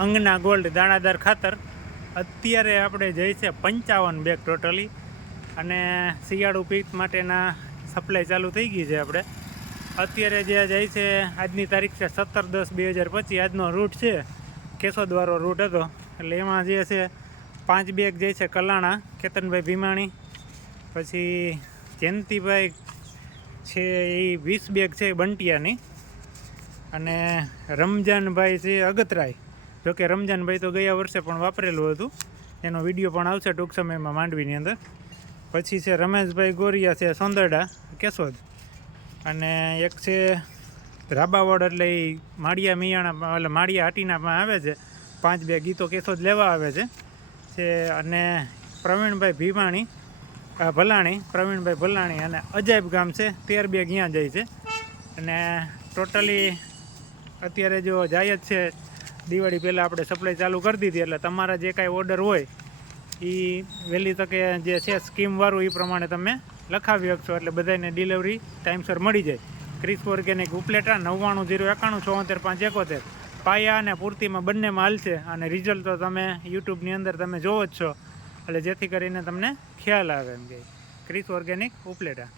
અંગના gold દાણાદાર ખાતર. અત્યારે આપણે જઈ છે પંચાવન બેગ ટોટલી. અને શિયાળુ પીક માટેના સપ્લાય ચાલુ થઈ ગઈ છે આપણે. અત્યારે જે જાય છે, આજની તારીખ છે સત્તર દસ બે હજાર પચીસ. આજનો રૂટ છે કેશોદવાળો રૂટ હતો. એટલે એમાં જે છે, પાંચ બેગ જે છે કલાણા, કેતનભાઈ ભીમાણી, પછી જયંતિભાઈ છે એ વીસ બેગ છે બંટિયાની. અને રમજાનભાઈ છે અગતરાય. જોકે રમજાનભાઈ તો ગયા વર્ષે પણ વાપરેલું હતું. એનો વીડિયો પણ આવશે ટૂંક સમયમાં માંડવીની અંદર. પછી છે રમેશભાઈ ગોરિયા છે સોંદરડા. કેશોદ અને એક છે રાબાવડ એટલે એ માળિયા મિયાણા એટલે માળિયા હાટીનામાં આવે છે. પાંચ બે ગીતો કેશોદ લેવા આવે છે. છે અને પ્રવીણભાઈ ભીમાણી ભલાણી, પ્રવીણભાઈ ભલાણી અને અજાયબ ગામ છે, તેર બે ત્યાં જાય છે. અને ટોટલી અત્યારે જો જાય જ છે દિવાળી પહેલાં આપણે સપ્લાય ચાલુ કરી દીધી, એટલે તમારા જે કાંઈ ઓર્ડર હોય એ વહેલી તકે જે છે સ્કીમવાળું એ પ્રમાણે તમે લખાવી શકશો એટલે બધાને ડિલિવરી ટાઈમસર મળી જાય. ક્રિસ ઓર્ગેનિક ઉપલેટા, નવ્વાણું જીરો એકાણું ચોતેર પાંચ એકોતેર. પાયા અને પૂર્તિમાં બંનેમાં હાલશે અને રિઝલ્ટ તો તમે યુટ્યુબની અંદર તમે જોવો જ છો. એટલે જેથી કરીને તમને ખ્યાલ આવે એમ કે. ક્રિસ ઓર્ગેનિક ઉપલેટા.